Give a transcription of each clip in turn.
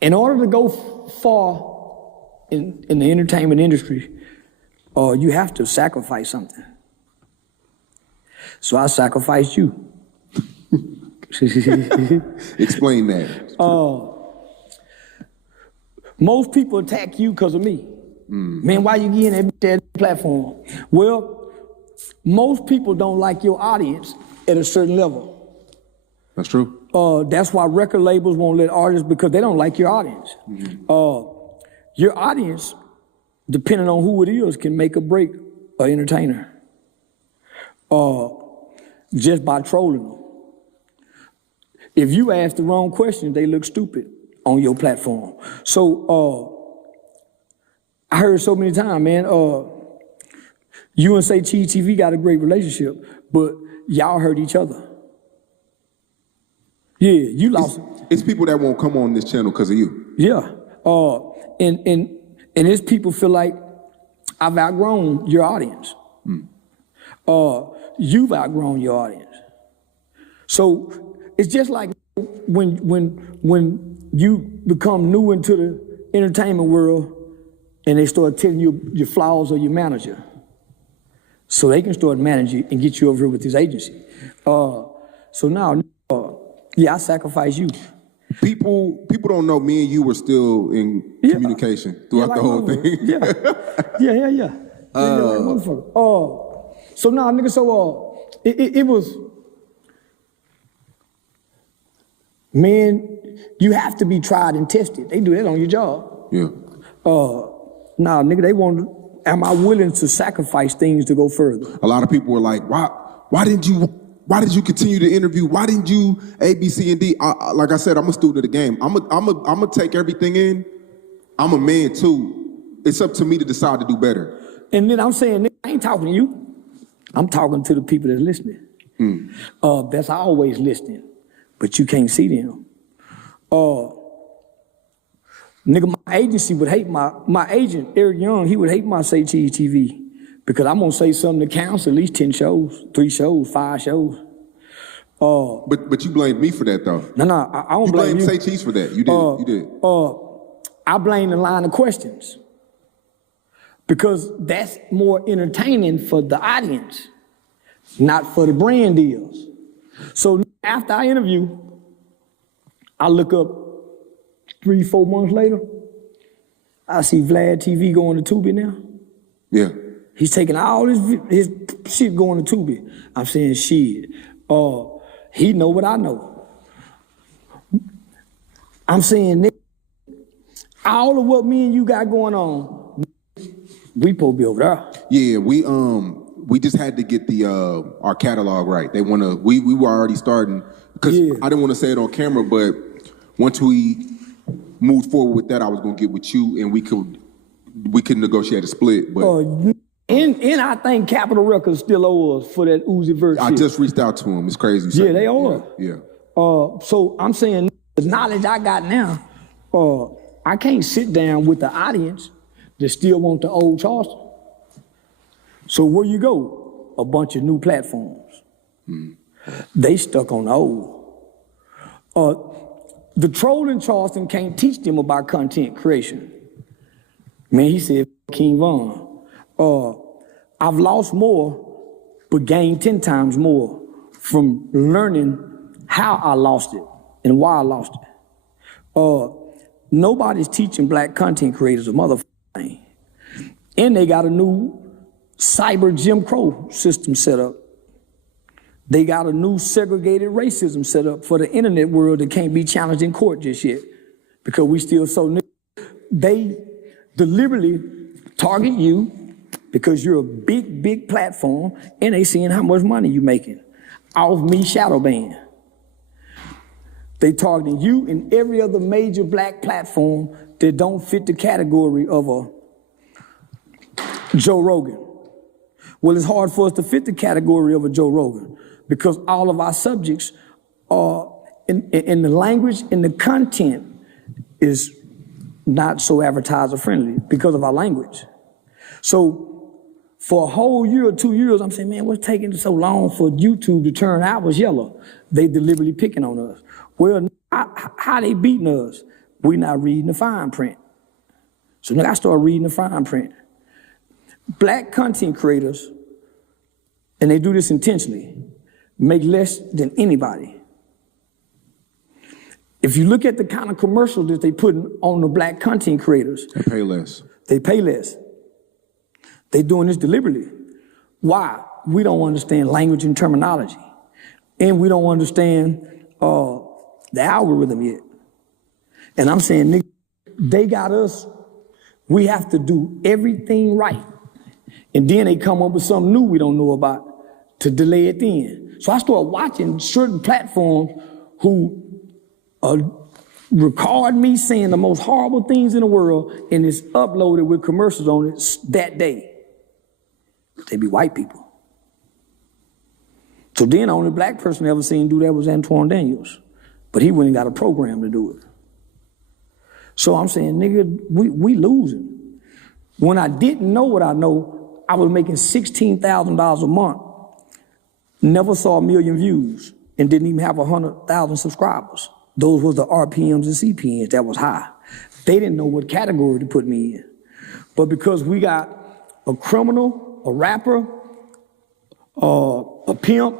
In order to go far in the entertainment industry, you have to sacrifice something. So I sacrificed you. Explain that. Most people attack you because of me. Man, why you getting that platform? Well, most people don't like your audience at a certain level. That's true. That's why record labels won't let artists, because they don't like your audience. Your audience, depending on who it is, can make or break an entertainer just by trolling them. If you ask the wrong questions, they look stupid on your platform. So I heard so many times, man, you and Say Cheese TV got a great relationship, but y'all hurt each other. Yeah, you lost. It's people that won't come on this channel because of you. Yeah, and it's people feel like I've outgrown your audience. You've outgrown your audience. So it's just like when you become new into the entertainment world and they start telling you your flaws of your manager, so they can start managing and get you over here with this agency. So now, yeah, I sacrifice you. People don't know me and you were still in communication throughout the whole thing. Yeah. So now, nigga, so it was, man, you have to be tried and tested. They do that on your job. Yeah. Now, nigga, they want, am I willing to sacrifice things to go further? A lot of people were like, why did you continue to interview? Why didn't you A, B, C, and D? Like I said, I'm a student of the game. I'm gonna take everything in. I'm a man too. It's up to me to decide to do better. And then I'm saying, I ain't talking to you. I'm talking to the people that's listening. That's always listening, but you can't see them. Nigga, my agency would hate my agent, Eric Young, he would hate my Say Cheese TV. Because I'm gonna say something that counts at least 10 shows, 3 shows, 5 shows. But you blamed me for that though. No, I don't blame you. You blamed Say Cheese for that. You did. I blame the line of questions. Because that's more entertaining for the audience, not for the brand deals. So after I interview, I look up 3-4 months later, I see Vlad TV going to Tubi now. Yeah. He's taking all his shit going to Tubi. I'm saying shit. He know what I know. I'm saying all of what me and you got going on, we supposed to be over there. Yeah, we just had to get our catalog right. We were already starting, because I didn't want to say it on camera, but once we moved forward with that, I was gonna get with you and we could negotiate a split. But and I think Capitol Records still owe us for that Uzi Vert shit. I just reached out to him. It's crazy. Yeah, they owe us. Yeah. So I'm saying the knowledge I got now, I can't sit down with the audience that still want the old Charleston. So where you go? A bunch of new platforms. They stuck on the old. The troll in Charleston can't teach them about content creation. Man, he said, King Von. I've lost more, but gained 10 times more from learning how I lost it and why I lost it. Nobody's teaching black content creators a motherfucking thing. And they got a new cyber Jim Crow system set up. They got a new segregated racism set up for the internet world that can't be challenged in court just yet, because we still so new. They deliberately target you because you're a big platform, and they seeing how much money you making off me shadow ban. They targeting you and every other major black platform that don't fit the category of a Joe Rogan. Well, it's hard for us to fit the category of a Joe Rogan because all of our subjects are in the language and the content is not so advertiser friendly because of our language. So For a whole year or 2 years, I'm saying, man, what's taking so long for YouTube to turn ours yellow? They deliberately picking on us. Well, how they beating us? We not reading the fine print. So then I started reading the fine print. Black content creators, and they do this intentionally, make less than anybody. If you look at the kind of commercials that they put on the black content creators, they pay less. They pay less. They doing this deliberately. Why? We don't understand language and terminology. And we don't understand the algorithm yet. And I'm saying, nigga, they got us. We have to do everything right. And then they come up with something new we don't know about to delay it then. So I started watching certain platforms who record me saying the most horrible things in the world, and it's uploaded with commercials on it that day. They be white people. So then the only black person I ever seen do that was Antoine Daniels. But he went and got a program to do it. So I'm saying, nigga, we losing. When I didn't know what I know, I was making $16,000 a month, never saw 1 million views, and didn't even have 100,000 subscribers. Those was the RPMs and CPNs that was high. They didn't know what category to put me in. But because we got a criminal, a rapper, a pimp,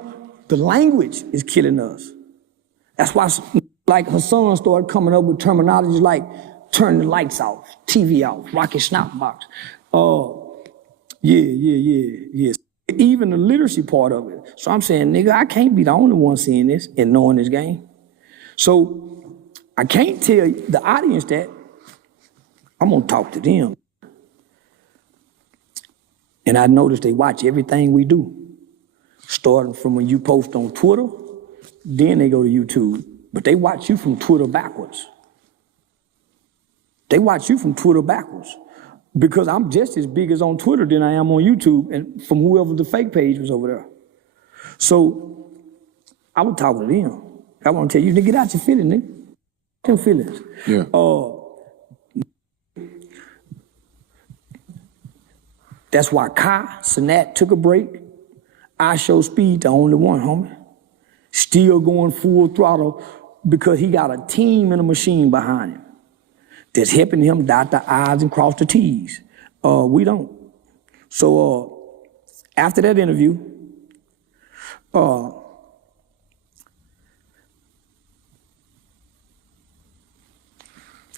the language is killing us. That's why, like, Hassan started coming up with terminology like turn the lights off, TV off, rocket snap box. Yeah. Even the literacy part of it. So I'm saying, nigga, I can't be the only one seeing this and knowing this game. So I can't tell the audience that. I'm gonna talk to them. And I noticed they watch everything we do. Starting from when you post on Twitter, then they go to YouTube. But they watch you from Twitter backwards. They watch you from Twitter backwards. Because I'm just as big as on Twitter than I am on YouTube, and from whoever the fake page was over there. So I was talking to them. I want to tell you, nigga, get out your feelings, nigga. Them feelings. Yeah. That's why Kai Sinat took a break. I Show Speed, the only one, homie. Still going full throttle because he got a team and a machine behind him that's helping him dot the I's and cross the T's. We don't. So after that interview,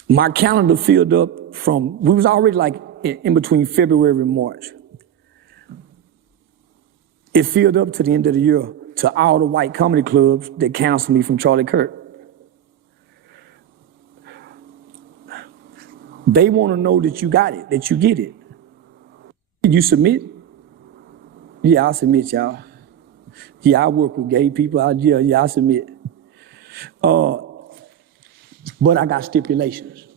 my calendar filled up we was already like in between February and March. It filled up to the end of the year to all the white comedy clubs that canceled me from Charlie Kirk. They want to know that you got it, that you get it. You submit? Yeah, I submit, y'all. Yeah, I work with gay people. Yeah, I submit. But I got stipulations.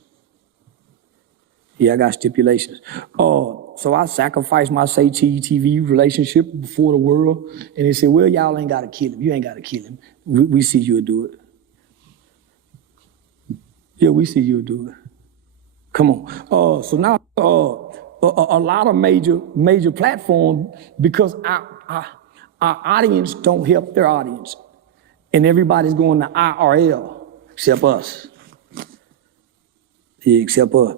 Yeah, I got stipulations. So I sacrificed my TV relationship before the world, and they said, well, y'all ain't got to kill him. You ain't got to kill him. We see you'll do it. Yeah, we see you'll do it. Come on. So now a lot of major platforms, because our audience don't help their audience, and everybody's going to IRL except us. Yeah, except us.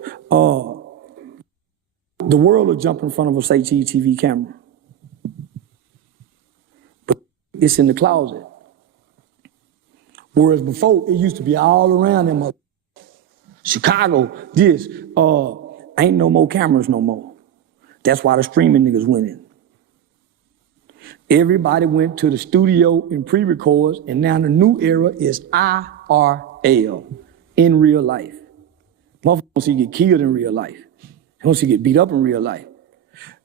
The world will jump in front of a TV camera, but it's in the closet. Whereas before, it used to be all around them. Chicago, this, ain't no more cameras no more. That's why the streaming niggas winning. Everybody went to the studio and pre-records, and now the new era is IRL, in real life. Motherfuckers want to see you get killed in real life. They want to see you get beat up in real life.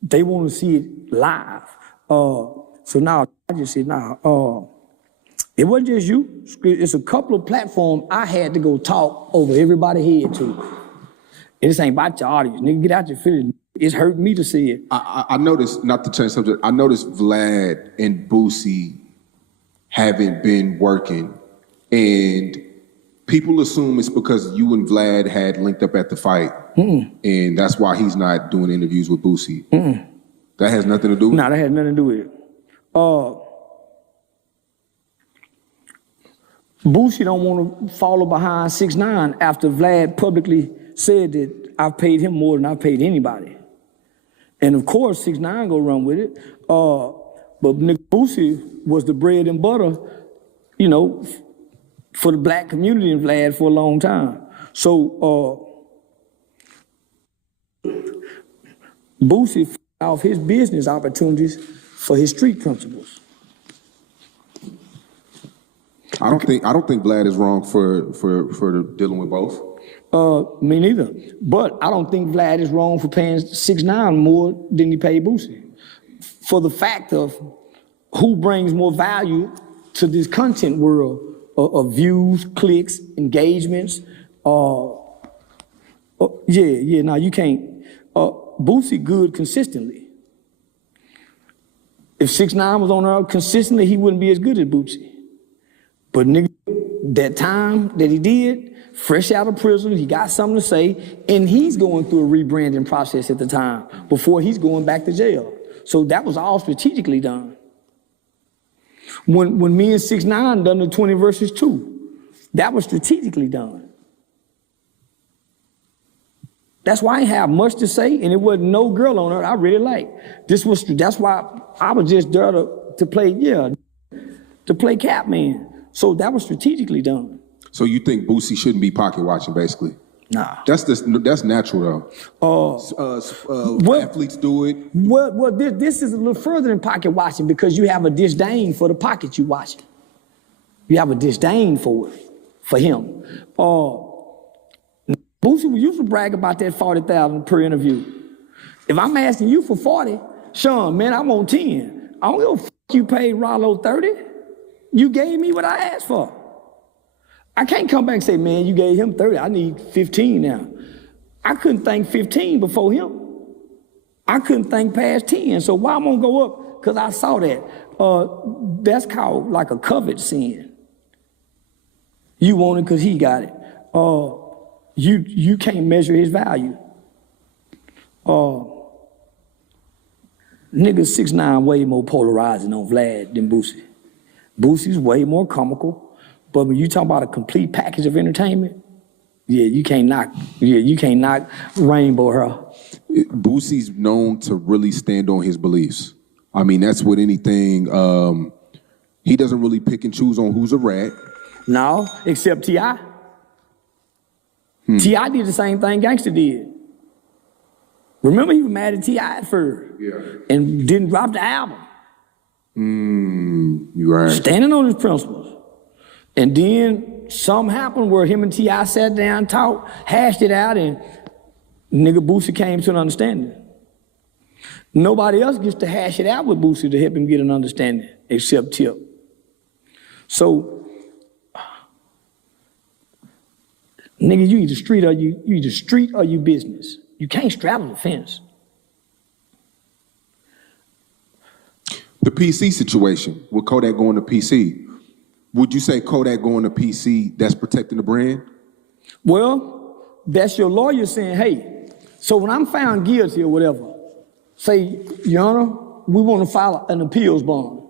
They want to see it live. So now, I just said, it wasn't just you. It's a couple of platforms I had to go talk over everybody's head to. And this ain't about your audience. Nigga, get out your feelings. It's hurt me to see it. I noticed, not to change subject, I noticed Vlad and Boosie haven't been working. And people assume it's because you and Vlad had linked up at the fight. And that's why he's not doing interviews with Boosie. That has nothing to do with it? No, that has nothing to do with it. Boosie don't want to follow behind 6ix9ine after Vlad publicly said that I've paid him more than I've paid anybody. And of course, 6ix9ine go run with it. But nigga Boosie was the bread and butter, you know, for the black community in Vlad for a long time. So Boosie off his business opportunities for his street principles. I don't think Vlad is wrong for dealing with both. Me neither. But I don't think Vlad is wrong for paying 6ix9ine more than he paid Boosie. For the fact of who brings more value to this content world of views, clicks, engagements. No, you can't. Boosie good consistently. If 6ix9ine was on there consistently, he wouldn't be as good as Boosie. But nigga, that time that he did, fresh out of prison, he got something to say, and he's going through a rebranding process at the time before he's going back to jail. So that was all strategically done. When me and 6ix9ine done the 20 versus 2, that was strategically done. That's why I ain't have much to say, and it wasn't no girl on her I really liked. That's why I was just there to play Catman. So that was strategically done. So you think Boosie shouldn't be pocket watching, basically? Nah. That's natural though. Athletes do it. Well, this is a little further than pocket watching because you have a disdain for the pocket you watching. You have a disdain for it, for him. Boosie used to brag about that 40,000 per interview. If I'm asking you for 40, Sean, man, I want 10. I don't give a fuck you paid Rollo 30. You gave me what I asked for. I can't come back and say, man, you gave him 30. I need 15 now. I couldn't think 15 before him. I couldn't think past 10. So why I'm gonna go up? Because I saw that. That's called like a covet sin. You want it because he got it. You can't measure his value. Nigga 6ix9ine way more polarizing on Vlad than Boosie. Boosie's way more comical, but when you talk about a complete package of entertainment, you can't knock Rainbow her. Boosie's known to really stand on his beliefs. I mean, that's with anything. He doesn't really pick and choose on who's a rat. No, except T.I. T.I. did the same thing Gangsta did. Remember, he was mad at T.I. at first. Yeah. And didn't drop the album. You right. Standing on his principles. And then something happened where him and T.I. sat down, talked, hashed it out, and nigga Boosie came to an understanding. Nobody else gets to hash it out with Boosie to help him get an understanding, except Tip. So, nigga, you either street or you business. You can't straddle the fence. The PC situation, with Kodak going to PC, would you say Kodak going to PC, that's protecting the brand? Well, that's your lawyer saying, hey, so when I'm found guilty or whatever, say, Your Honor, we want to file an appeals bond.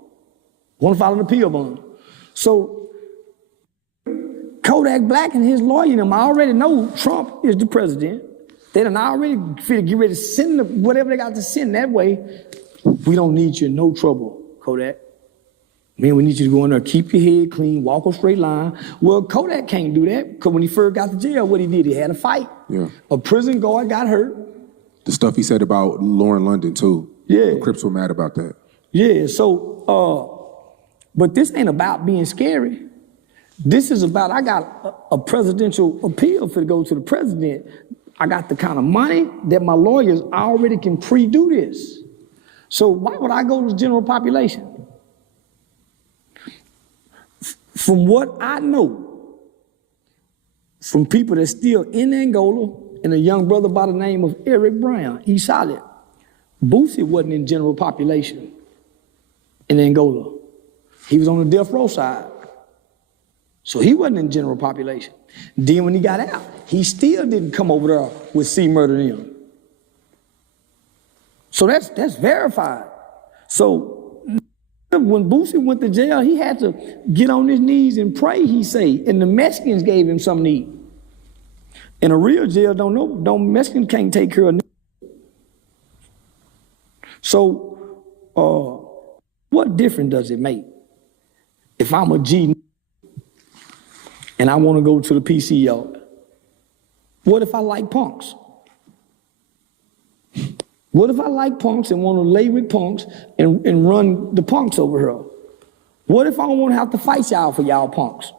So Kodak Black and his lawyer, them already know Trump is the president. They done already get ready to send whatever they got to send that way. We don't need you in no trouble, Kodak. Man, we need you to go in there, keep your head clean, walk a straight line. Well, Kodak can't do that because when he first got to jail, what he did, he had a fight. Yeah. A prison guard got hurt. The stuff he said about Lauren London, too. Yeah. The Crips were mad about that. Yeah, so, but this ain't about being scary. This is about, I got a presidential appeal for to go to the president. I got the kind of money that my lawyers already can pre-do this. So why would I go to the general population? From what I know, from people that's still in Angola, and a young brother by the name of Eric Brown, he's solid. Boosie wasn't in general population in Angola. He was on the death row side. So he wasn't in general population. Then when he got out, he still didn't come over there with C Murder and him. So that's verified. So when Boosie went to jail, he had to get on his knees and pray, he say, and the Mexicans gave him something to eat. In a real jail, Mexicans can't take care of. So what difference does it make if I'm a G and I want to go to the PC yard? What if I like punks? What if I like punks and want to lay with punks and run the punks over here? What if I don't want to have to fight y'all for y'all punks?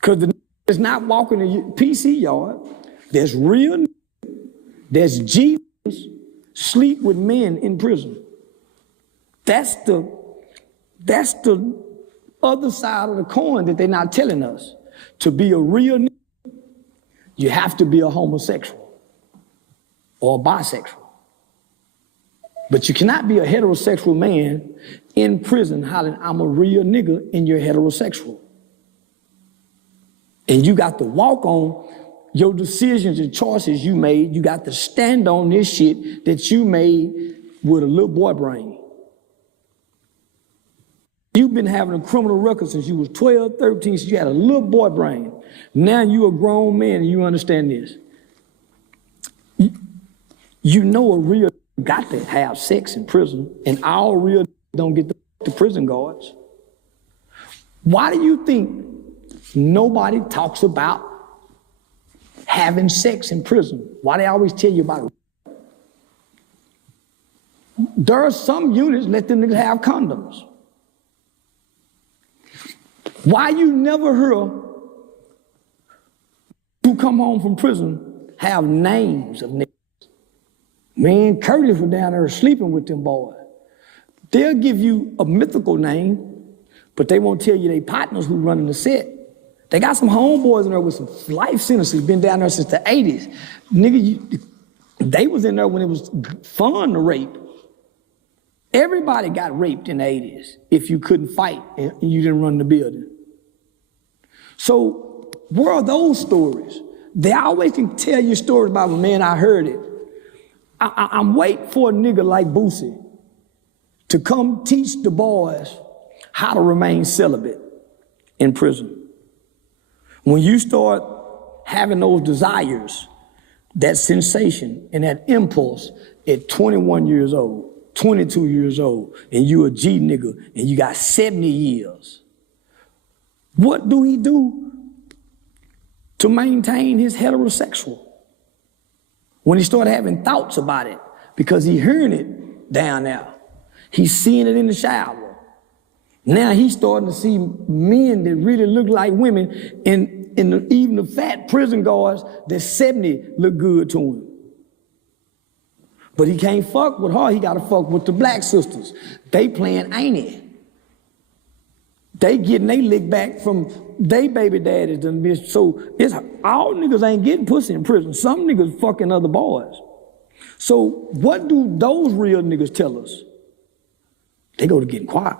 Because the is not walking the PC yard. There's real, there's G sleep with men in prison. That's the other side of the coin that they're not telling us. To be a real, you have to be a homosexual or a bisexual. But you cannot be a heterosexual man in prison hollering, I'm a real nigga, and you're heterosexual. And you got to walk on your decisions and choices you made. You got to stand on this shit that you made with a little boy brain. You've been having a criminal record since you was 12, 13, since you had a little boy brain. Now you a grown man and you understand this. You know a real got to have sex in prison, and all real don't get the prison guards. Why do you think nobody talks about having sex in prison? Why they always tell you about it? There are some units let them niggas have condoms. Why you never hear who come home from prison have names of niggas? Man, Curtis was down there sleeping with them boys. They'll give you a mythical name, but they won't tell you they partners who running the set. They got some homeboys in there with some life sentences, been down there since the 80s. Nigga, they was in there when it was fun to rape. Everybody got raped in the 80s if you couldn't fight and you didn't run the building. So where are those stories? They always can tell you stories about, man, I heard it. I'm waiting for a nigga like Boosie to come teach the boys how to remain celibate in prison. When you start having those desires, that sensation and that impulse at 21 years old, 22 years old, and you a G nigga and you got 70 years, what do he do to maintain his heterosexual? When he started having thoughts about it, because he hearing it down there. He's seeing it in the shower. Now he's starting to see men that really look like women, and even the fat prison guards that 70 look good to him. But he can't fuck with her, he gotta fuck with the black sisters. They playing ain't it. They getting they lick back from they baby daddies done bitch. So it's all niggas ain't getting pussy in prison. Some niggas fucking other boys. So what do those real niggas tell us? They go to getting quiet.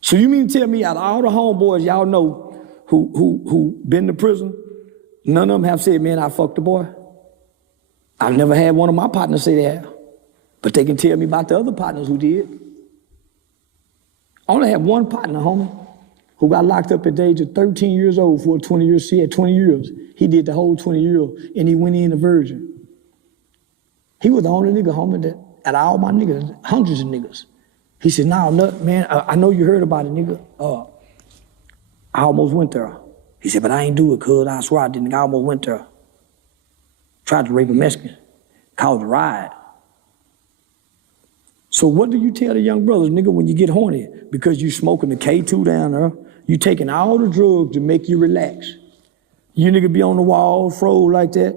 So you mean to tell me out of all the homeboys y'all know who been to prison, none of them have said, man, I fucked the boy? I've never had one of my partners say that, but they can tell me about the other partners who did. I only have one partner, homie, who got locked up at the age of 13 years old for 20 years. He had 20 years. He did the whole 20 years, and he went in a virgin. He was the only nigga, homie, that out of all my niggas, hundreds of niggas. He said, nah, man, I know you heard about it, nigga. I almost went there. He said, but I ain't do it, cuz I swear I didn't. I almost went there. Tried to rape a Mexican. Caused a riot. So what do you tell the young brothers, nigga, when you get horny? Because you smoking the K2 down there, you taking all the drugs to make you relax. You nigga be on the wall, froze like that.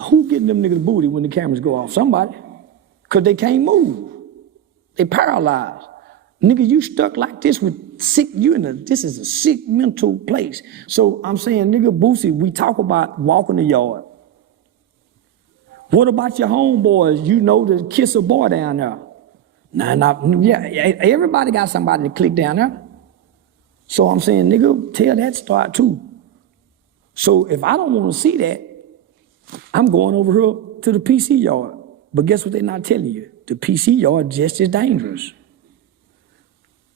Who getting them niggas booty when the cameras go off? Somebody. Because they can't move. They paralyzed. Nigga, you stuck like this with sick, this is a sick mental place. So I'm saying, nigga, Boosie, we talk about walking the yard. What about your homeboys? You know to kiss a boy down there. Yeah, everybody got somebody to click down there. So I'm saying, nigga, tell that story too. So if I don't want to see that, I'm going over here to the PC yard. But guess what they're not telling you? The PC yard just as dangerous.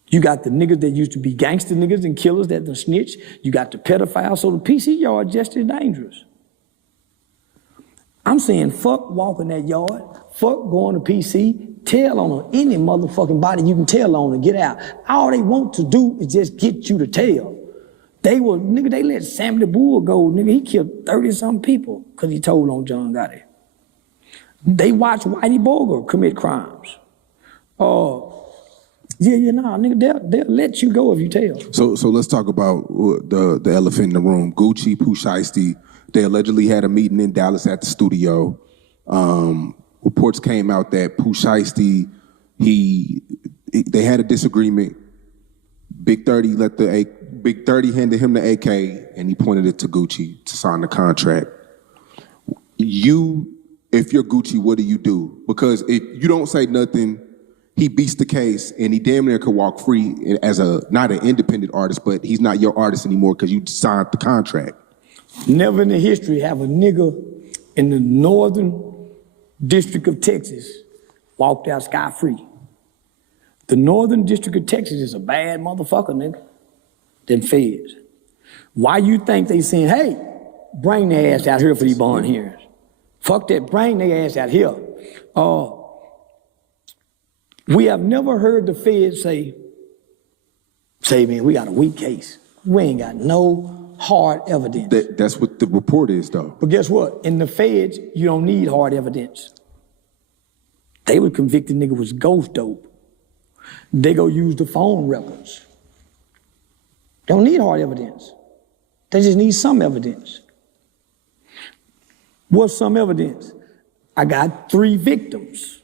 You got the niggas that used to be gangster niggas and killers that done snitch. You got the pedophiles, so the PC yard just as dangerous. I'm saying fuck walking that yard, fuck going to PC, tell on any motherfucking body you can tell on and get out. All they want to do is just get you to tell. They let Sammy the Bull go, nigga, he killed 30-something people because he told on John Gotti. They watch Whitey Bulger commit crimes. Nigga, they'll let you go if you tell. So let's talk about the elephant in the room. Gucci, Pooh Shiesty, they allegedly had a meeting in Dallas at the studio. Reports came out that Pooh Shiesty, they had a disagreement. Big 30 Big 30 handed him the AK and he pointed it to Gucci to sign the contract. If you're Gucci, what do you do? Because if you don't say nothing, he beats the case and he damn near could walk free as not an independent artist, but he's not your artist anymore because you signed the contract. Never in the history have a nigga in the northern district of Texas walked out scot-free. The northern district of Texas is a bad motherfucker, nigga. Them feds. Why you think they saying, hey, bring their ass out here for these bond hearings? Fuck that, bring their ass out here. We have never heard the feds say, man, we got a weak case. We ain't got no hard evidence. That's what the report is, though. But guess what? In the feds, you don't need hard evidence. They would convict the nigga was ghost dope. They go use the phone records. They don't need hard evidence. They just need some evidence. What's some evidence? I got 3 victims.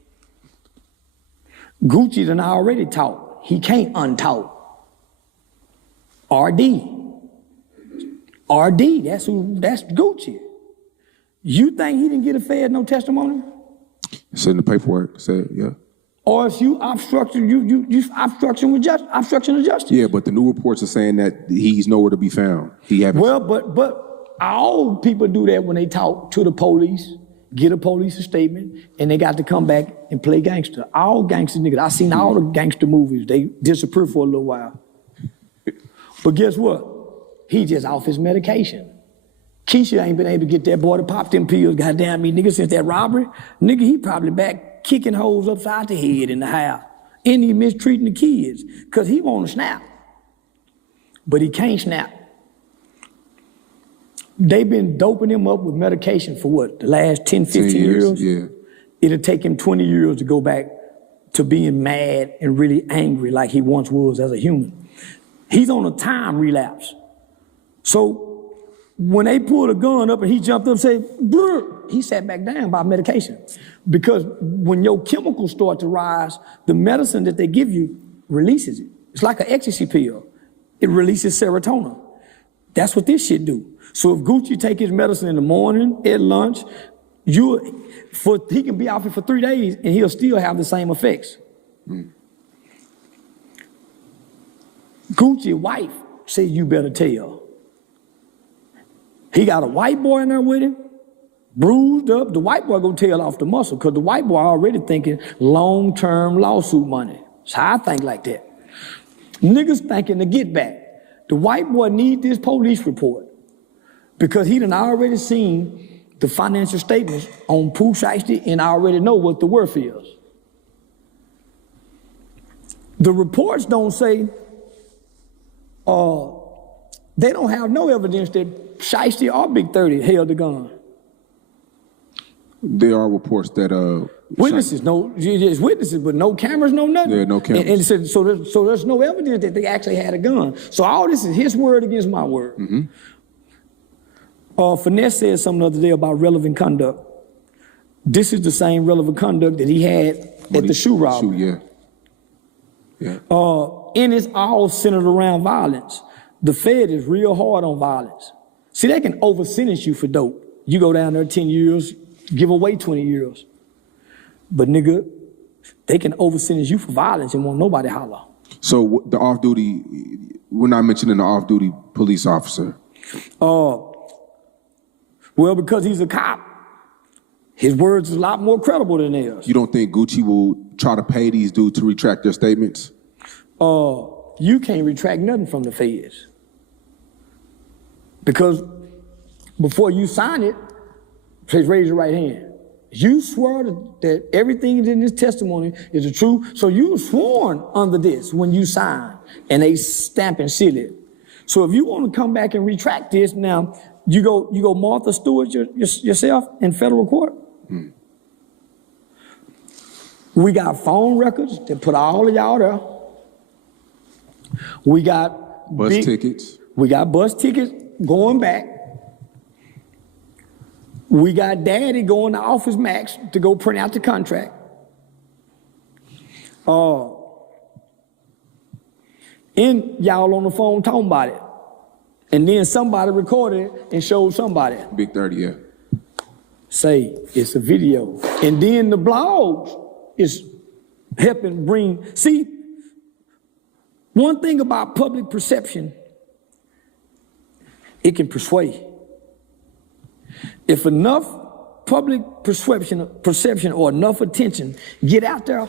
Gucci done already taught. He can't untaught. RD, that's Gucci. You think he didn't get a Fed no testimony? It's in the paperwork, said, yeah. Or if you obstruction, you obstruction of justice. Yeah, but the new reports are saying that he's nowhere to be found. Well, but all people do that when they talk to the police, get a police statement, and they got to come back and play gangster. All gangster niggas. I seen all the gangster movies. They disappear for a little while. But guess what? He just off his medication. Keisha ain't been able to get that boy to pop them pills, goddamn me, nigga, since that robbery. Nigga, he probably back kicking hoes upside the head in the house. And he mistreating the kids, because he want to snap. But he can't snap. They've been doping him up with medication for what, the last 10, 15 years? Yeah. It'll take him 20 years to go back to being mad and really angry like he once was as a human. He's on a time relapse. So when they pulled a gun up and he jumped up and said, brr, he sat back down by medication. Because when your chemicals start to rise, the medicine that they give you releases it. It's like an ecstasy pill. It releases serotonin. That's what this shit do. So if Gucci take his medicine in the morning, at lunch, he can be out here for 3 days and he'll still have the same effects. Gucci's wife said, you better tell. He got a white boy in there with him, bruised up. The white boy gonna tell off the muscle because the white boy already thinking long-term lawsuit money. So I think like that. Niggas thinking to get back. The white boy need this police report because he done already seen the financial statements on Pooh Shiesty and already know what the worth is. The reports don't say, they don't have no evidence that Shiesty or Big 30 held the gun. There are reports that witnesses, there's witnesses, but no cameras, no nothing. There are no cameras. And so there's no evidence that they actually had a gun. So all this is his word against my word. Finesse said something the other day about relevant conduct. This is the same relevant conduct that he had at the shoe robbery. Yeah. And it's all centered around violence. The Fed is real hard on violence. See, they can over-sentence you for dope. You go down there 10 years, give away 20 years. But nigga, they can over-sentence you for violence and won't nobody holler. So the off-duty, we're not mentioning the off-duty police officer. Well, because he's a cop, His words is a lot more credible than theirs. You don't think Gucci will try to pay these dudes to retract their statements? You can't retract nothing from the feds. Because before you sign it, please raise your right hand. You swear that everything in this testimony is the truth. So you were sworn under this when you signed, and they stamp and seal it. So if you want to come back and retract this, now you go Martha Stewart yourself in federal court. We got phone records that put all of y'all there. We got bus tickets. We got bus tickets going back. We got daddy going to Office Max to go print out the contract. And y'all on the phone talking about it. And then somebody recorded it and showed somebody. Big 30, yeah. Say it's a video. And then the blogs is helping bring, see, one thing about public perception, it can persuade. If enough public perception or enough attention get out there,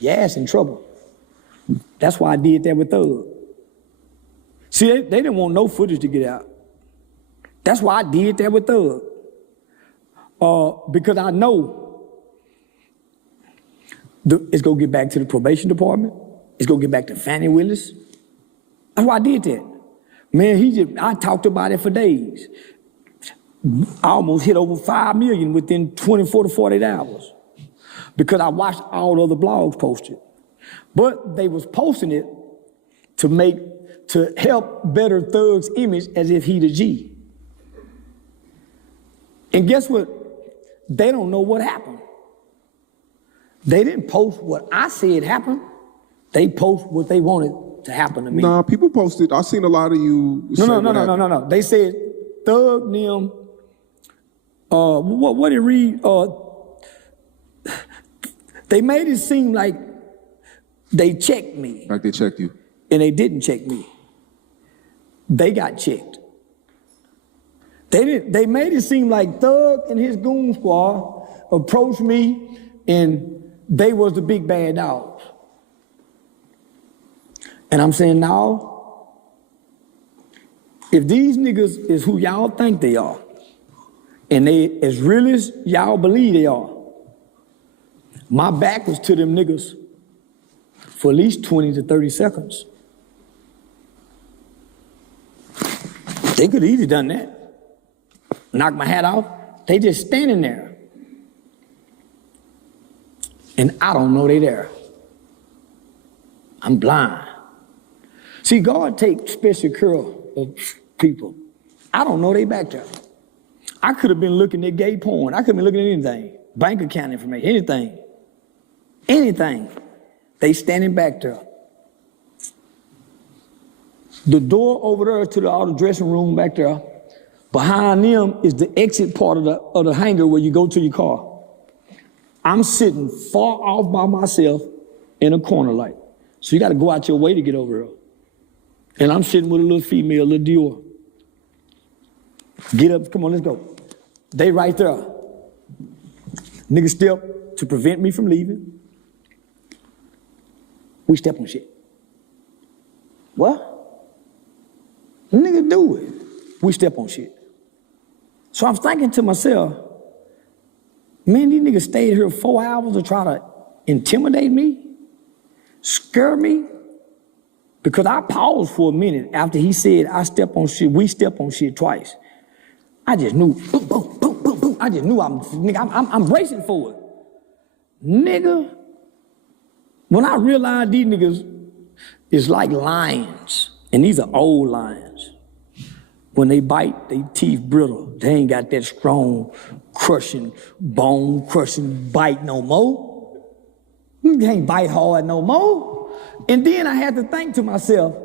your ass in trouble. That's why I did that with Thug. See, they didn't want no footage to get out. That's why I did that with Thug. Because I know it's going to get back to the probation department. It's going to get back to Fannie Willis. That's why I did that. Man, I talked about it for days. I almost hit over 5 million within 24 to 48 hours because I watched all the other blogs posted. But they was posting it to help better Thug's image as if he the G. And guess what? They don't know what happened. They didn't post what I said happened. They post what they wanted to happen to me. Nah, people posted. I seen a lot of you. No. They said Thug them. What did it read? They made it seem like they checked me. Like they checked you. And they didn't check me. They got checked. They made it seem like Thug and his goon squad approached me and they was the big bad dogs. And I'm saying, no, if these niggas is who y'all think they are, and they as real as y'all believe they are, my back was to them niggas for at least 20 to 30 seconds. They could have easily done that. Knock my hat off. They just standing there. And I don't know they there. I'm blind. See, God takes special care of people. I don't know they back there. I could have been looking at gay porn. I could have been looking at anything. Bank account information, anything. Anything. They standing back there. The door over there to the dressing room back there, behind them is the exit part of the hangar where you go to your car. I'm sitting far off by myself in a corner light. So you got to go out your way to get over there. And I'm sitting with a little female, a little Dior. Get up, come on, let's go. They right there. Nigga step to prevent me from leaving. We step on shit. What? Nigga do it. We step on shit. So I'm thinking to myself, man, these niggas stayed here 4 hours to try to intimidate me, scare me. Because I paused for a minute after he said, I step on shit, we step on shit twice. I just knew, boom, boom, boom, boom, boom. I just knew I'm bracing for it. Nigga, when I realized these niggas is like lions, and these are old lions. When they bite, they teeth brittle. They ain't got that strong, crushing, bone-crushing bite no more. You can't bite hard no more. And then I had to think to myself,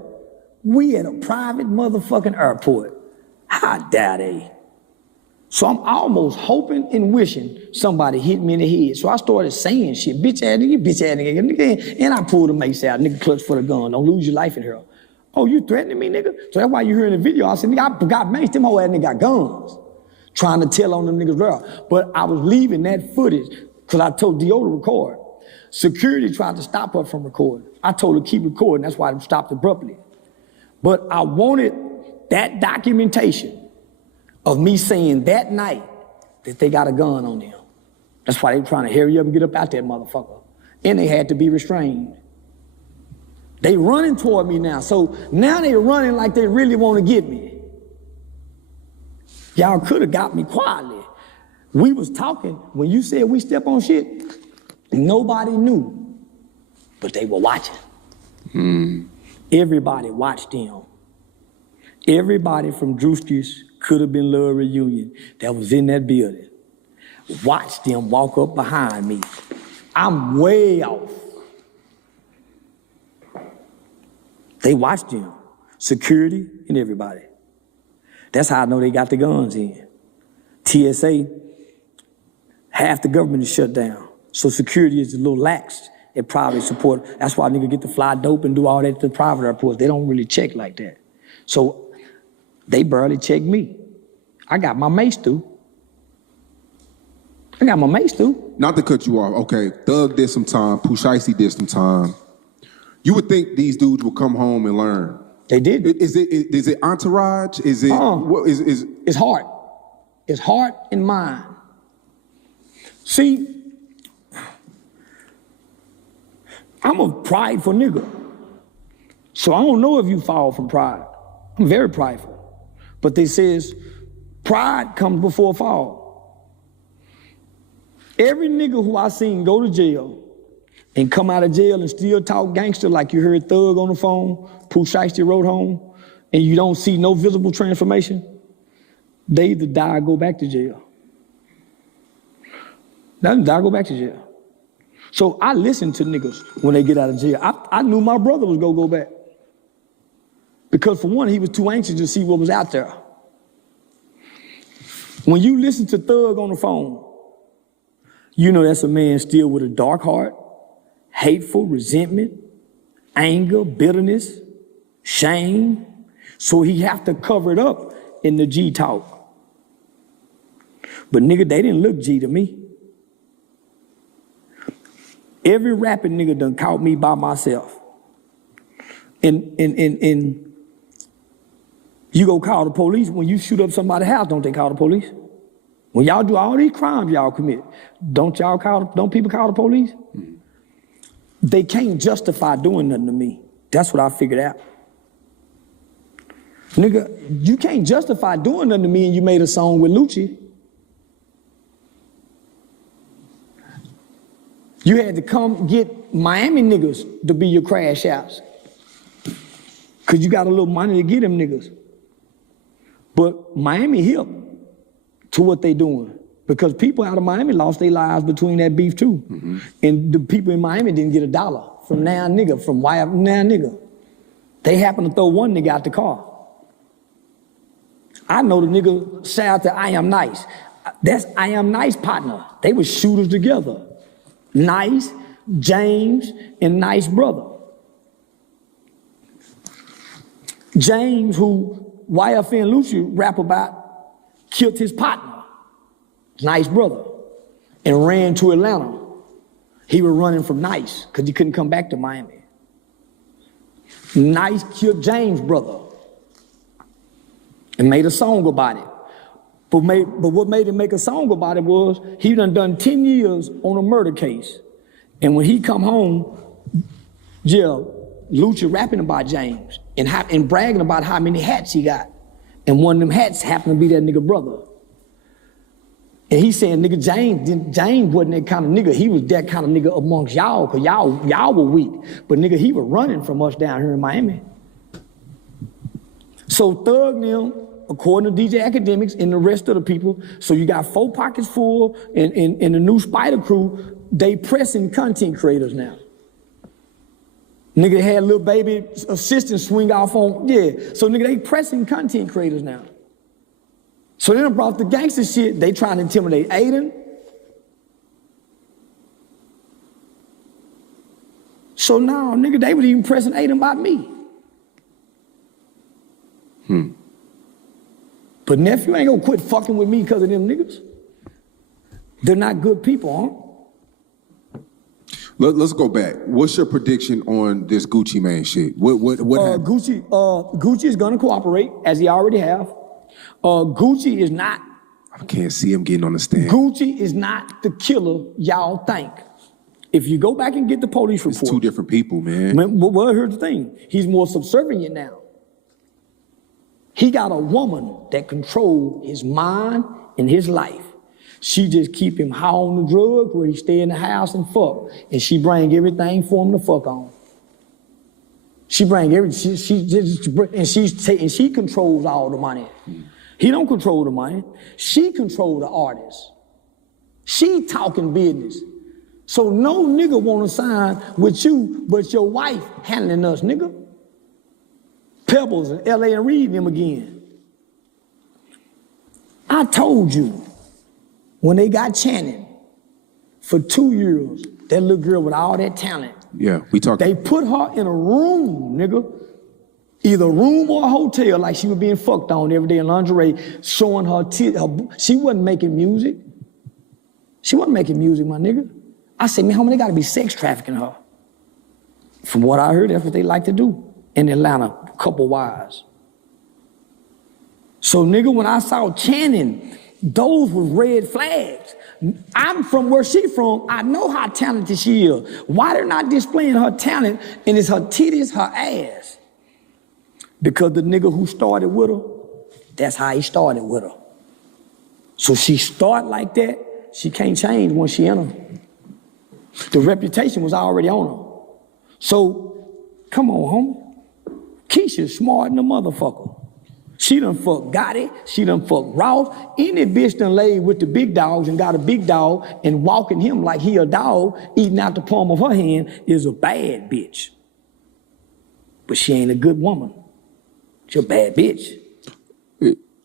we at a private motherfucking airport. How dare they? So I'm almost hoping and wishing somebody hit me in the head. So I started saying shit, bitch ass nigga, and I pulled the mace out, nigga clutch for the gun. Don't lose your life in here. Oh, you threatening me, nigga? So that's why you hear in the video, I said, nigga, I got mace, them whole ass nigga got guns. trying to tell on them niggas there. But I was leaving that footage because I told D.O. to record. Security tried to stop her from recording. I told her keep recording. That's why I stopped abruptly. But I wanted that documentation of me saying that night that they got a gun on them. That's why they were trying to hurry up and get up out that motherfucker. And they had to be restrained. They running toward me now. So now they running like they really want to get me. Y'all could have got me quietly. We was talking. When you said we step on shit, nobody knew. But they were watching. Everybody watched them. Everybody from Drewski's Could Have Been Love reunion that was in that building watched them walk up behind me. I'm way off. They watched them, security and everybody. That's how I know they got the guns in. TSA, half the government is shut down. So security is a little lax at private support. That's why niggas get to fly dope and do all that at the private airports. They don't really check like that. So they barely check me. I got my mace through. Not to cut you off. Okay, Thug did some time. Pooh Shiesty did some time. You would think these dudes would come home and learn. They did. Is it entourage? Is it what is? It's heart. It's heart and mind. See, I'm a prideful nigga. So I don't know if you fall from pride. I'm very prideful. But they says pride comes before fall. Every nigga who I seen go to jail and come out of jail and still talk gangster like you heard Thug on the phone, Pooh Shiesty wrote home, and you don't see no visible transformation, they either die or go back to jail. They die or go back to jail. So I listen to niggas when they get out of jail. I knew my brother was gonna go back. Because for one, he was too anxious to see what was out there. When you listen to Thug on the phone, you know that's a man still with a dark heart, hateful, resentment, anger, bitterness, shame. So he have to cover it up in the G talk. But nigga, they didn't look G to me. Every rapping nigga done caught me by myself. And you go call the police. When you shoot up somebody's house, don't they call the police? When y'all do all these crimes y'all commit, don't people call the police? Mm-hmm. They can't justify doing nothing to me. That's what I figured out. Nigga, you can't justify doing nothing to me and you made a song with Lucci. You had to come get Miami niggas to be your crash outs. Cause you got a little money to get them niggas. But Miami hip to what they doing. Because people out of Miami lost their lives between that beef too. Mm-hmm. And the people in Miami didn't get $1 from now nigga, from why now nigga. They happened to throw one nigga out the car. I know the nigga shout out to I Am Nice. That's I Am Nice partner. They were shooters together. Nice, James, and Nice brother. James, who YFN Lucci rap about, killed his partner, Nice brother, and ran to Atlanta. He was running from Nice because he couldn't come back to Miami. Nice killed James' brother and made a song about it. But what made him make a song about it was he done 10 years on a murder case. And when he come home, Lucci rapping about James and bragging about how many hats he got. And one of them hats happened to be that nigga brother. And he saying, nigga, James wasn't that kind of nigga. He was that kind of nigga amongst y'all, because y'all were weak. But nigga, he was running from us down here in Miami. So Thug now, according to DJ Academics and the rest of the people, so you got 4 Pockets Full and the new Spider Crew, they pressing content creators now. Nigga had Lil Baby assistant swing off on, so nigga, they pressing content creators now. So they done brought the gangster shit, they trying to intimidate Aiden. So now, nigga, they was even pressing Aiden about me. But nephew ain't gonna quit fucking with me because of them niggas. They're not good people, huh? Let's go back. What's your prediction on this Gucci Mane shit? What happened? Gucci is gonna cooperate, as he already have. Gucci is not. I can't see him getting on the stand. Gucci is not the killer y'all think. If you go back and get the police report. It's two different people, man. Well, here's the thing. He's more subservient now. He got a woman that control his mind and his life. She just keep him high on the drug where he stay in the house and fuck. And she bring everything for him to fuck on. She bring everything, she controls all the money. He don't control the money. She control the artist. She talking business. So no nigga wanna sign with you, but your wife handling us, nigga. Pebbles in LA and reading them again. I told you, when they got Channing, for 2 years, that little girl with all that talent. Yeah, we talked. They put her in a room, nigga. Either a room or a hotel, like she was being fucked on every day in lingerie, showing her tits. She wasn't making music. She wasn't making music, my nigga. I said, man, how many gotta be sex trafficking her? From what I heard, that's what they like to do in Atlanta, couple wives. So, nigga, when I saw Channing, those were red flags. I'm from where she from. I know how talented she is. Why they're not displaying her talent and it's her titties, her ass? Because the nigga who started with her, that's how he started with her. So she start like that, she can't change once she in her. The reputation was already on her. So, come on, homie. Keisha's smart than a motherfucker. She done fuck Gotti, she done fuck Ross. Any bitch done laid with the big dogs and got a big dog and walking him like he a dog, eating out the palm of her hand, is a bad bitch. But she ain't a good woman. She a bad bitch.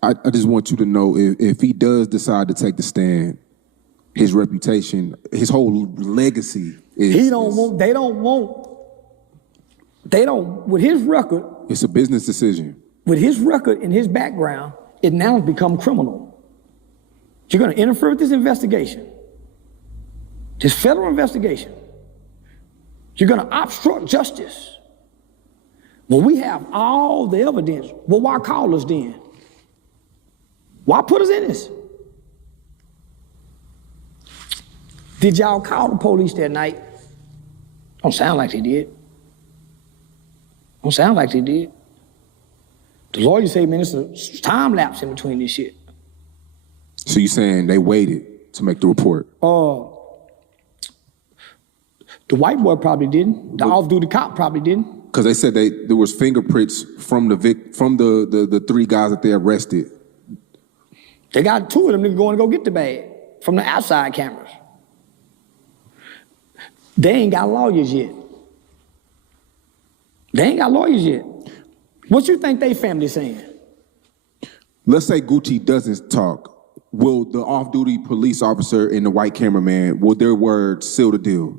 I just want you to know, if he does decide to take the stand, his reputation, his whole legacy is... with his record... It's a business decision. With his record and his background, it now has become criminal. You're gonna interfere with this investigation, this federal investigation. You're gonna obstruct justice. When we have all the evidence, well, why call us then? Why put us in this? Did y'all call the police that night? Don't sound like they did. Don't sound like they did. The lawyer say, man, it's a time lapse in between this shit. So you saying they waited to make the report? The white boy probably didn't. The off-duty cop probably didn't. Because they said there was fingerprints from the three guys that they arrested. They got two of them niggas going to go get the bag from the outside cameras. They ain't got lawyers yet. They ain't got lawyers yet. What you think they family saying? Let's say Gucci doesn't talk. Will the off-duty police officer and the white cameraman, will their words seal the deal?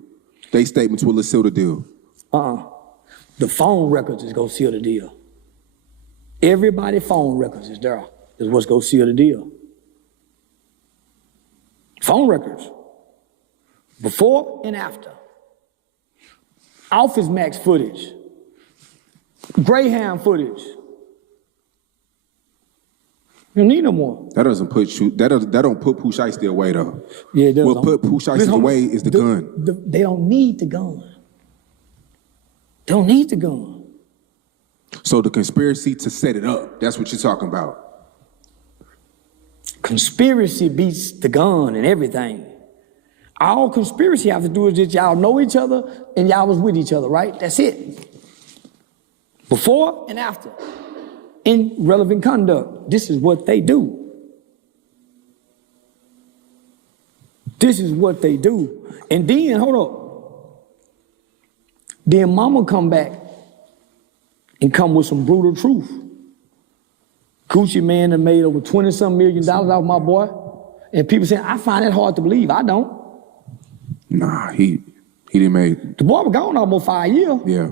They statements, will it seal the deal? The phone records is gonna seal the deal. Everybody's phone records is there. Is what's gonna seal the deal. Phone records. Before and after. Office Max footage. Greyhound footage. You don't need no more. That doesn't put that don't put Pooh Shiesty away though. Yeah, it does. What put Pooh Shiesty away is the gun. They don't need the gun. They don't need the gun. So the conspiracy to set it up, that's what you're talking about. Conspiracy beats the gun and everything. All conspiracy have to do is that y'all know each other and y'all was with each other, right? That's it. Before and after. In relevant conduct. This is what they do. This is what they do. And then, hold up. Then mama come back and come with some brutal truth. Gucci Mane that made over $20-some million off my boy. And people say, I find it hard to believe. I don't. Nah, he didn't make... The boy was gone almost 5 years. Yeah.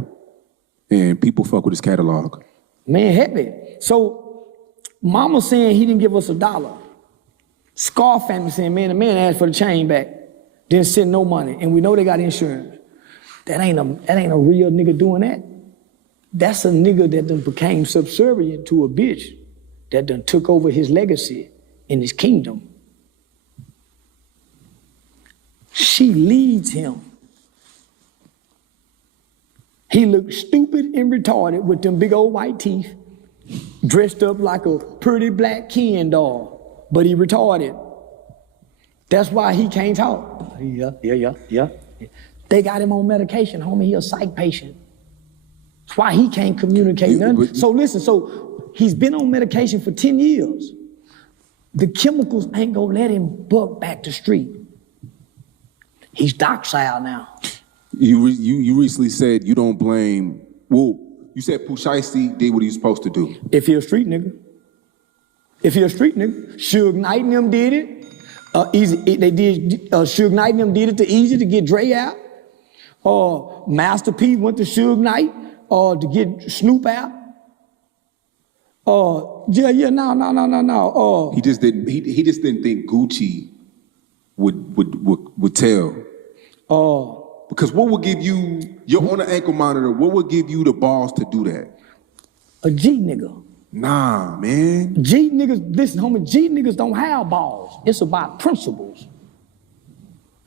And people fuck with his catalog. Man, happy. So Mama saying he didn't give us $1. Scar family saying, man, the man asked for the chain back. Didn't send no money. And we know they got insurance. That ain't a real nigga doing that. That's a nigga that done became subservient to a bitch that done took over his legacy in his kingdom. She leads him. He looked stupid and retarded with them big old white teeth, dressed up like a pretty black Ken doll, but he retarded. That's why he can't talk. Yeah. They got him on medication, homie. He a psych patient. That's why he can't communicate nothing. So listen, so he's been on medication for 10 years. The chemicals ain't gonna let him buck back the street. He's docile now. You recently said you don't blame. Well, you said Pooh Shiesty did what he was supposed to do. If he a street nigga. Suge Knight and them did it. Suge Knight and them did it to Easy to get Dre out. Master P went to Suge Knight to get Snoop out. No. He just didn't think Gucci would tell. Because what would give you, you're on an ankle monitor, what would give you the balls to do that? A G nigga. Nah, man. G niggas, listen, homie, G niggas don't have balls. It's about principles.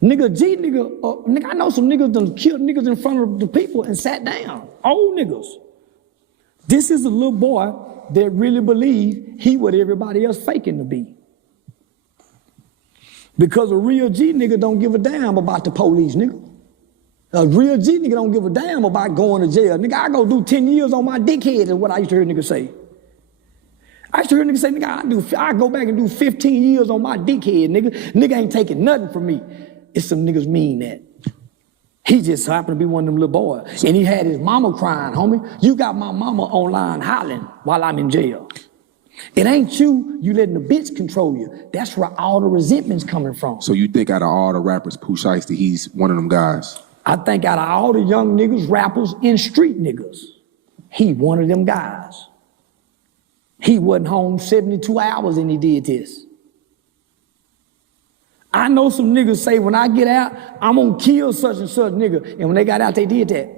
Nigga, nigga, I know some niggas done killed niggas in front of the people and sat down. Old niggas. This is a little boy that really believed he what everybody else faking to be. Because a real G nigga don't give a damn about the police, nigga. A real G nigga don't give a damn about going to jail. Nigga, I go do 10 years on my dickhead is what I used to hear niggas say. I used to hear niggas say, nigga, I go back and do 15 years on my dickhead, nigga. Nigga ain't taking nothing from me. It's some niggas mean that. He just happened to be one of them little boys. And he had his mama crying, homie. You got my mama online hollering while I'm in jail. It ain't you letting the bitch control you. That's where all the resentment's coming from. So you think out of all the rappers, Pooh Shiesty, he's one of them guys? I think out of all the young niggas, rappers, and street niggas, he one of them guys. He wasn't home 72 hours and he did this. I know some niggas say when I get out, I'm gonna kill such and such nigga. And when they got out, they did that.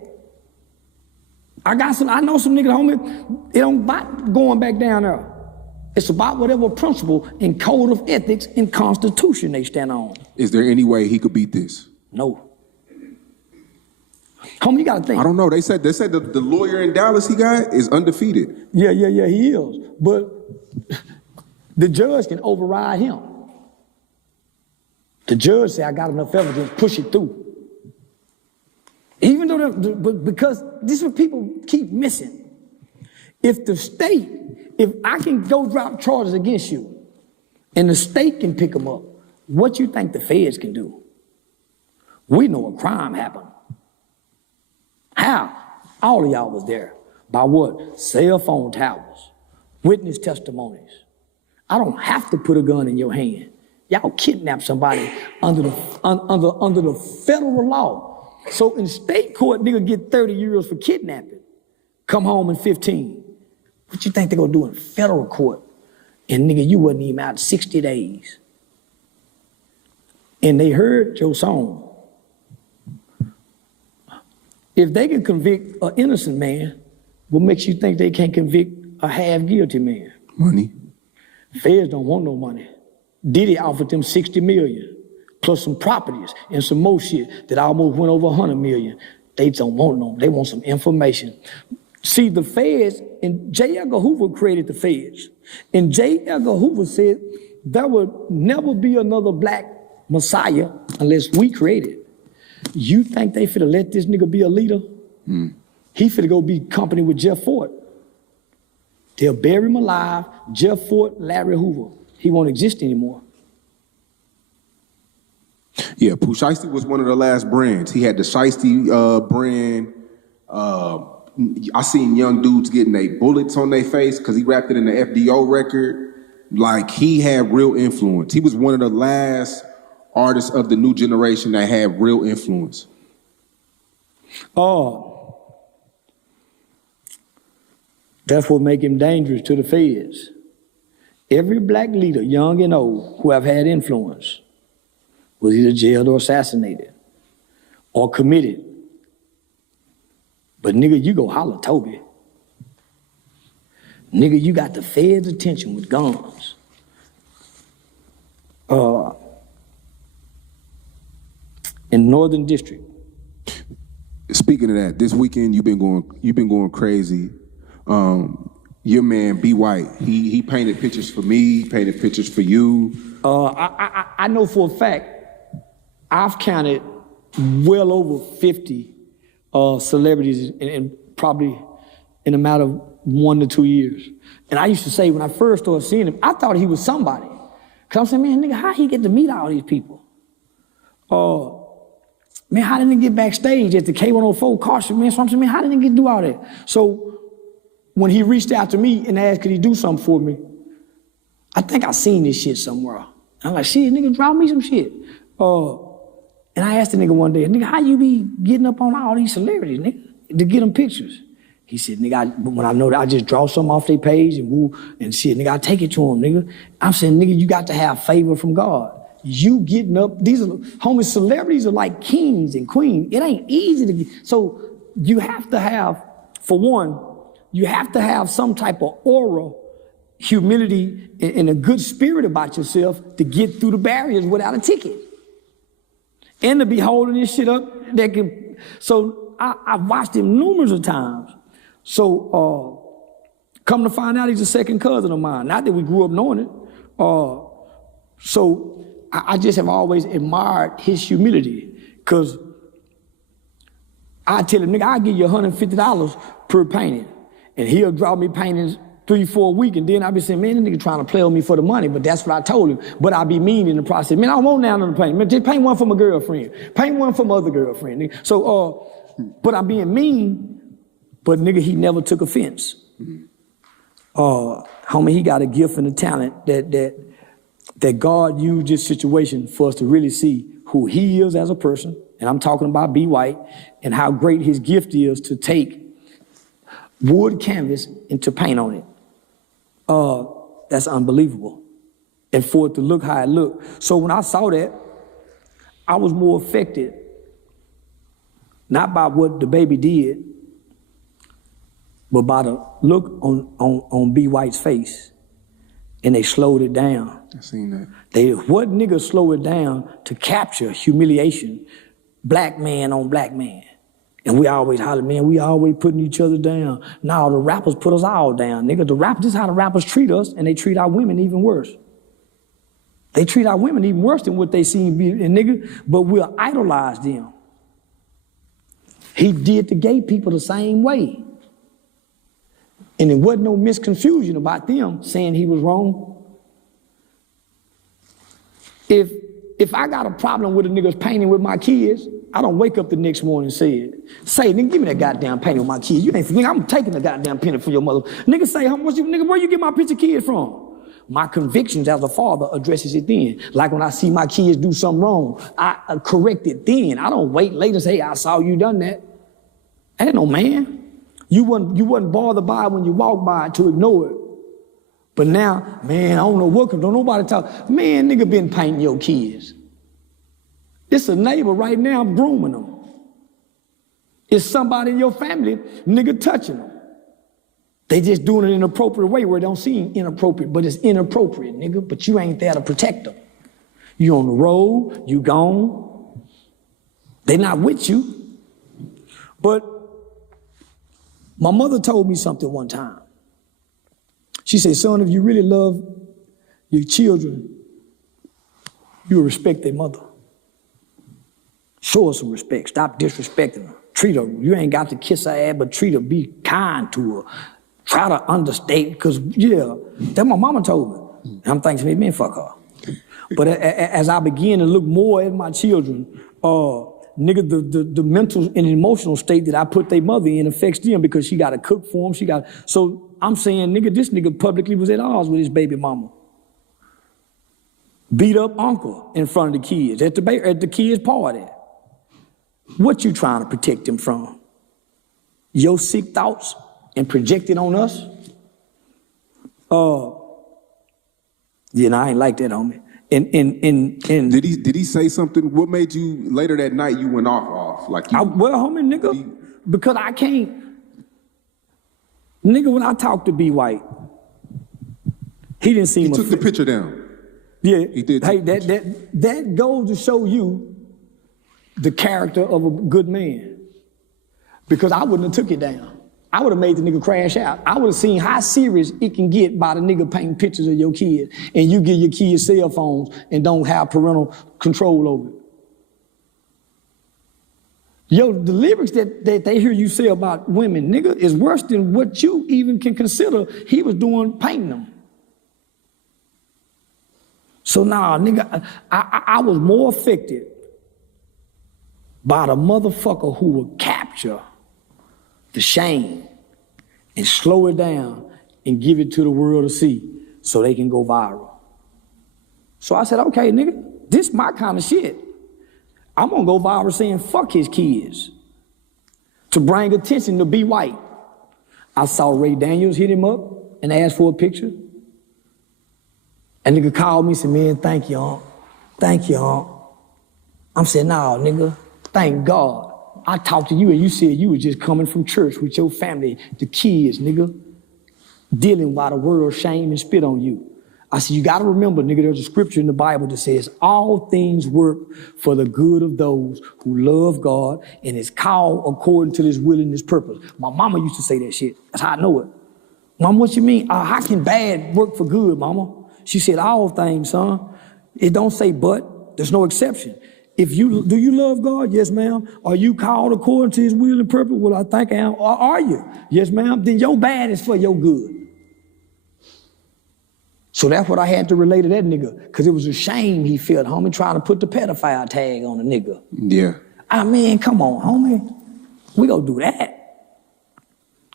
I know some niggas, homie, it don't about going back down there. It's about whatever principle and code of ethics and constitution they stand on. Is there any way he could beat this? No. Homie, you gotta think. I don't know. They said the lawyer in Dallas he got is undefeated. Yeah, he is. But the judge can override him. The judge say, I got enough evidence, push it through. Even though, because this is what people keep missing. If I can go drop charges against you and the state can pick them up, what you think the feds can do? We know a crime happened. How? All of y'all was there. By what? Cell phone towers, witness testimonies. I don't have to put a gun in your hand. Y'all kidnap somebody under the federal law. So in state court, nigga get 30 years for kidnapping. Come home in 15. What you think they gonna do in federal court? And nigga, you wasn't even out 60 days. And they heard your song. If they can convict an innocent man, what makes you think they can't convict a half guilty man? Money. Feds don't want no money. Diddy offered them 60 million, plus some properties and some more shit that almost went over 100 million. They don't want no, they want some information. See, the feds, and J. Edgar Hoover created the feds. And J. Edgar Hoover said there would never be another black messiah unless we create it. You think they finna let this nigga be a leader? He finna go be company with Jeff Fort. They'll bury him alive, Jeff Fort, Larry Hoover. He won't exist anymore. Yeah, Pooh Shiesty was one of the last brands. He had the Shiesty brand. I seen young dudes getting they bullets on their face because he rapped it in the FDO record. Like, he had real influence. He was one of the last artists of the new generation that had real influence. That's what make him dangerous to the feds. Every black leader, young and old, who have had influence was either jailed or assassinated or committed. But nigga, you go holler Toby. Nigga, you got the Fed's attention with guns. In Northern District. Speaking of that, this weekend you've been going crazy. Your man B White, he painted pictures for me, painted pictures for you. I know for a fact I've counted well over 50 celebrities in probably in a matter of 1 to 2 years. And I used to say when I first started seeing him, I thought he was somebody. Cause I'm saying, man, nigga, how he get to meet all these people? Man, how did he get backstage at the K104 caution, man? So I'm saying, man, how did he get to do all that? So when he reached out to me and asked, could he do something for me? I think I seen this shit somewhere. I'm like, shit, nigga, draw me some shit. And I asked the nigga one day, nigga, how you be getting up on all these celebrities, nigga, to get them pictures? He said, nigga, when I know that, I just draw something off their page and woo, and shit, nigga, I take it to them, nigga. I'm saying, nigga, you got to have favor from God. You getting up, these are, homie, celebrities are like kings and queens. It ain't easy to get, so you have to have, for one, you have to have some type of aura, humility, and a good spirit about yourself to get through the barriers without a ticket. And to be holding this shit up, that can, so I've watched him numerous of times. So, come to find out he's a second cousin of mine. Not that we grew up knowing it. So I just have always admired his humility, because I tell him, nigga, I'll give you $150 per painting. And he'll draw me paintings 3-4 a week, and then I'll be saying, man, this nigga trying to play with me for the money, but that's what I told him. But I be mean in the process. Man, I won't down on the paint. Man, just paint one for my girlfriend. Paint one for my other girlfriend. Nigga. So, but I'm being mean, but nigga, he never took offense. Homie, he got a gift and a talent that God used this situation for us to really see who he is as a person. And I'm talking about B. White, and how great his gift is to take wood canvas and to paint on it. That's unbelievable. And for it to look how it looked. So when I saw that, I was more affected, not by what the baby did, but by the look on B. White's face. And they slowed it down. I seen that. What nigga slow it down to capture humiliation, black man on black man? And we always holler, man, we always putting each other down. Now the rappers put us all down, nigga. This is how the rappers treat us, and they treat our women even worse. They treat our women even worse than what they seen be, and nigga, but we'll idolize them. He did the gay people the same way. And there wasn't no misconfusion about them saying he was wrong. If I got a problem with a nigga's painting with my kids, I don't wake up the next morning and say, nigga, give me that goddamn painting with my kids. You ain't, nigga, I'm taking the goddamn painting for your mother. Nigga say, nigga, where you get my picture kids from? My convictions as a father addresses it then. Like when I see my kids do something wrong, I correct it then. I don't wait later and say, hey, I saw you done that. That ain't no man. You wasn't bothered by it when you walked by it to ignore it. But now, man, I don't know what, don't nobody talk. Man, nigga been painting your kids. It's a neighbor right now grooming them. It's somebody in your family, nigga, touching them. They just doing it in an appropriate way where it don't seem inappropriate, but it's inappropriate, nigga, but you ain't there to protect them. You on the road, you gone. They not with you. But my mother told me something one time. She said, son, if you really love your children, you will respect their mother. Show her some respect. Stop disrespecting her. Treat her. You ain't got to kiss her ass, but treat her. Be kind to her. Try to understate, because, yeah, that my mama told me. And I'm thinking, man, fuck her. But as I began to look more at my children, nigga, the mental and emotional state that I put their mother in affects them, because she got to cook for them. So I'm saying, nigga, this nigga publicly was at odds with his baby mama. Beat up uncle in front of the kids at the kids' party. What you trying to protect them from? Your sick thoughts and project it on us? Yeah, no, I ain't like that, homie. And Did he say something? What made you later that night you went off? Like you, well, homie, nigga, because I can't, nigga, when I talked to B. White, he didn't seem. He took the picture down. Yeah, he did. Hey, that goes to show you the character of a good man. Because I wouldn't have took it down. I would have made the nigga crash out. I would have seen how serious it can get by the nigga painting pictures of your kid, and you give your kids cell phones and don't have parental control over it. Yo, the lyrics that they hear you say about women, nigga, is worse than what you even can consider he was doing painting them. So nah, nigga, I was more affected by the motherfucker who would capture the shame and slow it down and give it to the world to see so they can go viral. So I said, okay, nigga, this my kind of shit. I'm gonna go viral saying fuck his kids to bring attention to B. White. I saw Ray Daniels hit him up and asked for a picture. And nigga called me and said, man, thank you, Unc. Thank you, Unc. I'm saying, nah, nigga, thank God. I talked to you and you said you was just coming from church with your family, the kids, nigga, dealing by the world shame and spit on you. I said, you gotta remember, nigga, there's a scripture in the Bible that says all things work for the good of those who love God and is called according to his will and his purpose. My mama used to say that shit. That's how I know it. Mama, what you mean? How can bad work for good, mama? She said, all things, son. It don't say but. There's no exception. Do you love God? Yes, ma'am. Are you called according to his will and purpose? Well, I think I am. Or are you? Yes, ma'am. Then your bad is for your good. So that's what I had to relate to that nigga, because it was a shame he felt, homie, trying to put the pedophile tag on a nigga. Yeah. I mean, come on, homie. We gonna do that.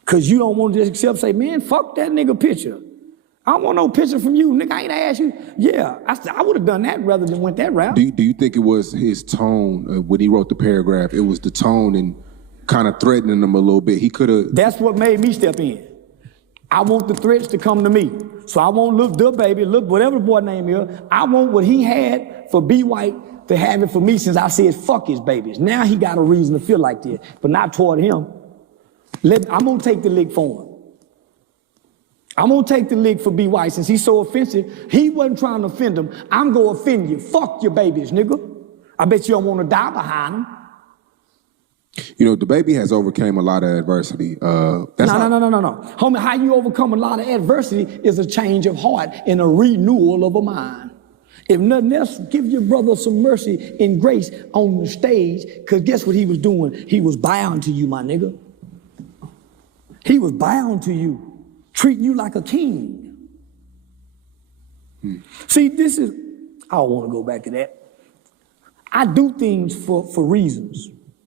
Because you don't want to just accept, say, man, fuck that nigga picture. I don't want no picture from you, nigga. I ain't asked you. Yeah, I would have done that rather than went that route. Do you think it was his tone when he wrote the paragraph? It was the tone and kind of threatening him a little bit. He could have. That's what made me step in. I want the threats to come to me. So I won't look the baby, look whatever the boy name is. I want what he had for B. White to have it for me since I said fuck his babies. Now he got a reason to feel like this, but not toward him. I'm gonna take the lick for him. I'm gonna take the lick for B. White since he's so offensive. He wasn't trying to offend him. I'm gonna offend you. Fuck your babies, nigga. I bet you don't wanna die behind him. You know, the baby has overcame a lot of adversity. No. Homie, how you overcome a lot of adversity is a change of heart and a renewal of a mind. If nothing else, give your brother some mercy and grace on the stage, because guess what he was doing? He was bound to you, my nigga. He was bound to you, treating you like a king. See, I don't want to go back to that. I do things for reasons.